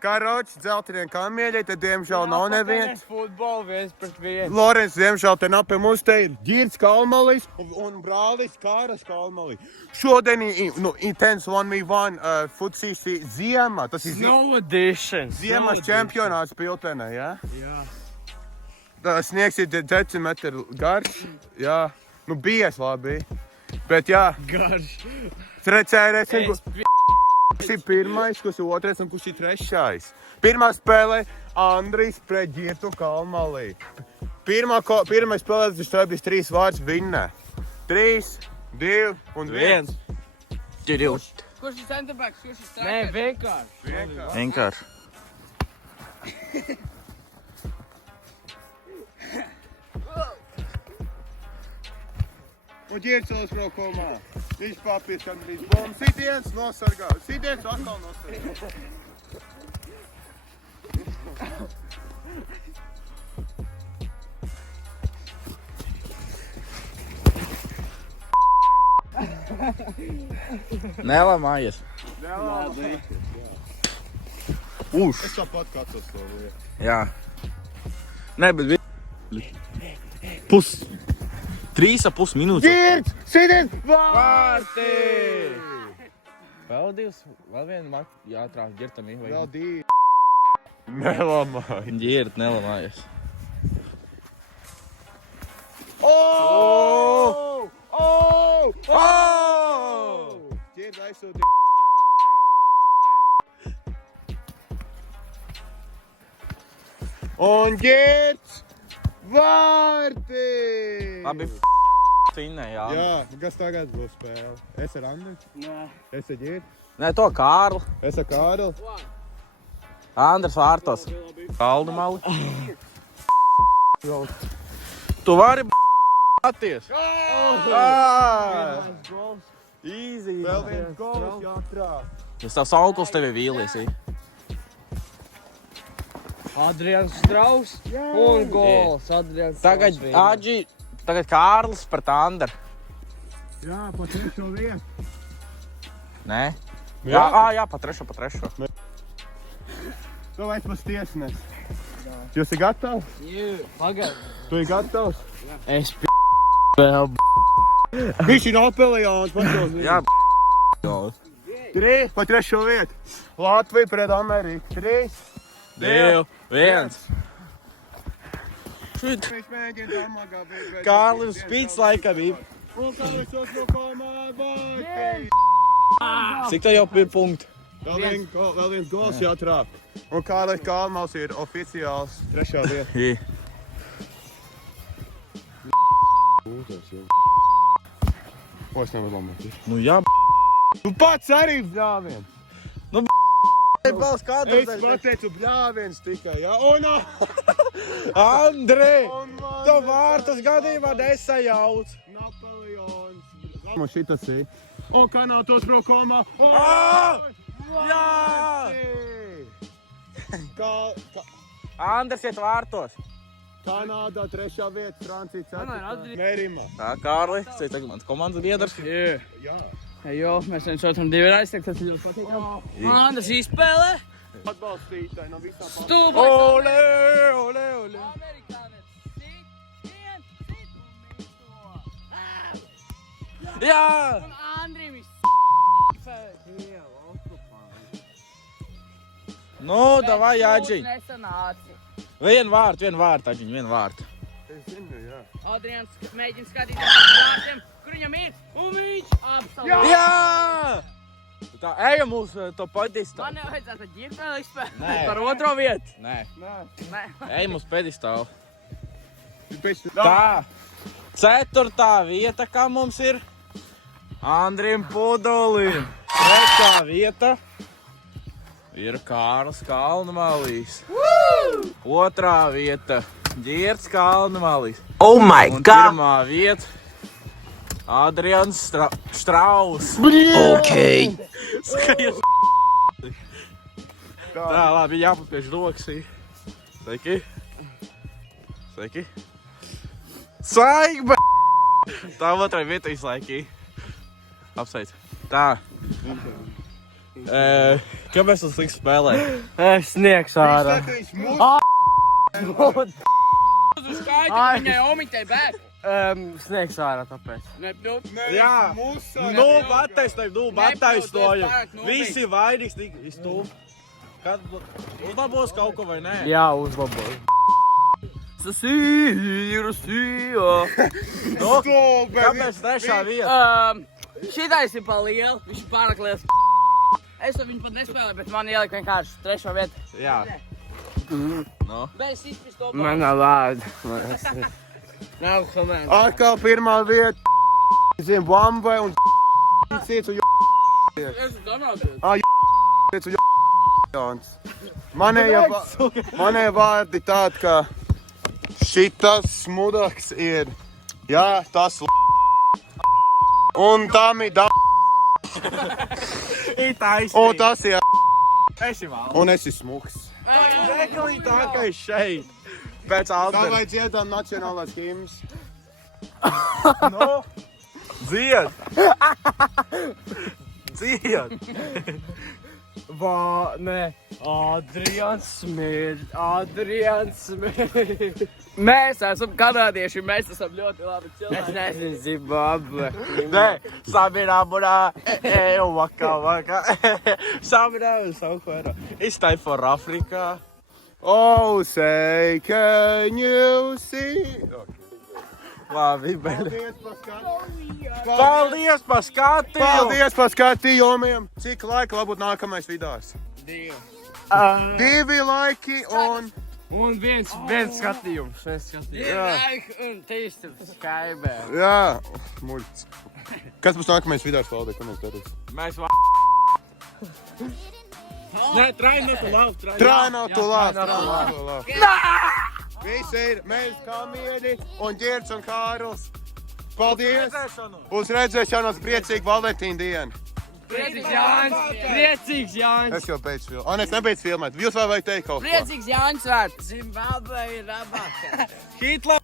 Karoči, dzelteniem kamieļi, tad diemžēl nav neviens. Futbolu 1-1. Lorenz, diemžēl, te nav pie mums, te ir Ģirds Kalmalis un brālis Kāras Kalmalis. Šodien intense 1v1 futsīs ziema. Tas ir Snow edition. ziemas čempionāts Piltenē, jā? Jā. Sniegs ir decimetru garš, jā. Nu, bies labi. Bet jā, Garš. trecērēs, kurš ir pirmais, kurš ir otrais un kurš ir trešais. Pirmā spēlē Andrijs pret Ģirdu Kalmalī. Pirmais spēlēs, viņš tā bija 3 vārds vinnē. 3, 2 un 1. Kurš Kurš ir centerbacks, kurš ir strākars? Nē, vienkārši. Vienkārši. Un Ģirds uzbraukumā. Viņš papīrs, kad bija bomba. Sitiens nosargā. Sitiens atkal nosargā. Nelamājies. Uš. Es tāpat katrs to lietu. Jā. Nē, bet 3,5 minūtes. Ģirds! Sitiens! Vārti! Vēl viena jātrāk Ģirtam Vēl īvai. 2. Nelamāj. Ģirt, nelamājies. Oh! Oh! Oh! Ģirds aizsūti. Un Ģirds! Vārti! Labi, finē, jā. Jā, kas tagad būs spēle? Es ar Andru? Nē. Es ar Ģirdu? Nē, to Kārli. Es ar Kārli? Andrs vārtos. Kaldu mali. Tu vari atties. Easy. Vēl viens gols jātrāk. Es tavs aukls tevi vīlies. Adrians Strauss un gols. Adrians Tagad Strauss. Adži, tagad Kārlis pret Andru. Jā, pa trešo vietu. Nē? Jā. Jā, pa trešo. Tu vairs pas tiesnes. Jūs ir gatavs? Pagaid. Tu ir gatavs? Es vēl. Viņš ir Napoleons. Jā, 3 pa trešo vietu. Latvija pret Ameriku. 3. 2, 1. Viņš mēģina damagā. Kārlis spīts laikam bija. Un Kārlis uzbrukumā vārti. Cik tev jau bija punkti? Vēl viens gols jātrāk. Un Kārlis Kalmals ir oficiāls trešā vieta. Jā. Ko es nevaru lamāt? Nu jā, Tu pats arī bļāviens. balss kādreiz. Es pateicu bļāviens tikai, jā? Un Andri! man Tu vārtus gadījumā nesajauc. Napoleons. Man šitas ir. Un Kanāda uzbrukumā. Jā! Andrs iet vārtos. Kanādā trešā vieta, Francija ceturtā. Adri- Mērimā. Tā, Kārli, tas ir tagad mans komandas biedrs. Jā. Jo, mēs viens otram divi aiztiek, tas ir ļoti patīkami. Andrs izspēlē. Atbalstītāji no visām pārējām. Stūba. Ole! Amerikānis. Sit. Jā! Un Andrim ir Nu, davai, Jāģi. Nesanāci. Vienu vārtu, Aģiņ, vienu vārtu. Es zinu, jā. Adrians mēģina skatīties uz vārtiem, kur viņam ir, un viņš apsalā. Jā! Tā, ejam uz to pedestālu. Man nevajadzētu ģirt vēl izspēlēt Nē. par otro vietu. Nē, Nē. ejam uz pedestālu. Pēc Tā, 4. vieta, kā mums ir Andrim Pudolim. 3. vieta ir Kārlis Kalnmalīs. 2. vieta Ģirds Kalnmalīs. Oh my Un 1. vieta Adrians Strauss. Okay. Tā, labi, jāpapiež rokas. Sveiki. Sveiki. Sveiki, b***! Tā 2. vieta izlaiki. Apsveic. Tā. Kāpēc tas slikti spēlē? Es sniegs ārā. Viņš mūs Viņai omitei bēg. Sniegs ārā, tāpēc. Nepļūt. Jā. mūsu Nu, attaisnoju, attaisnoju. Pārāk nopietni. Visi vainīgs, tik tu. Kad uzlabos kaut ko vai nē? Jā, uzlaboju. Sasīra, sīja. Nu, kāpēc trešā vieta? Šitais ir pa lielu. Viņš ir pārāk liels. Es ar viņu pat nespēlēju, bet man ielika vienkārši trešo vietu. Jā. Nu. Bez izpist to Man nav vārdu. Nav komentāru. Atkal pirmā vieta. Zimbabve un cits un Es esmu Donalds. cits un Jons. Manē vārdi tādi, ka šitas smudaks ir. Jā, tas un tam ir Ir taisnība. un tas ir Esi vēl. un esi smuks. Reklī tā, ka es šeit. Pēc Kā Albert. vai dziedam nacionālās himnas? Nu. Dzied. Dzied. Vā, nē. Adrians smird, Adrians smird. Mēs esam kanādieši, mēs esam ļoti labi Es cilvēki. nezinu, Zimbabve. Nē, Samira Mura. Waka. Samira is so cool. It's time for Africa. Oh, say, can you see? Labi, bet. Paldies par skatījumu! Paldies par skatījumu. Paldies par skatījumiem! Cik laika varbūt nākamais vidās? 2 laiki un... Un viens skatījums. Un tīsti skaibē. Jā, muļķis. Kas būs nākamais vidās, Valdē, ko mēs darīsim? Mēs va... Nē, try not to laugh. Try not to laugh. Visi ir mēs, Kamiedi un Ģirds un Kārls. Paldies! Uz redzēšanos priecīgi Valentīna dienu! Priecīgs Jānis! Priecīgs Jānis! Es jau beidzu filmēt. Es nebeidzu filmēt. Jūs vēl vajag teikt kaut ko? Priecīgs Jānis vārds. Zimbabve ir labākā. Hitler!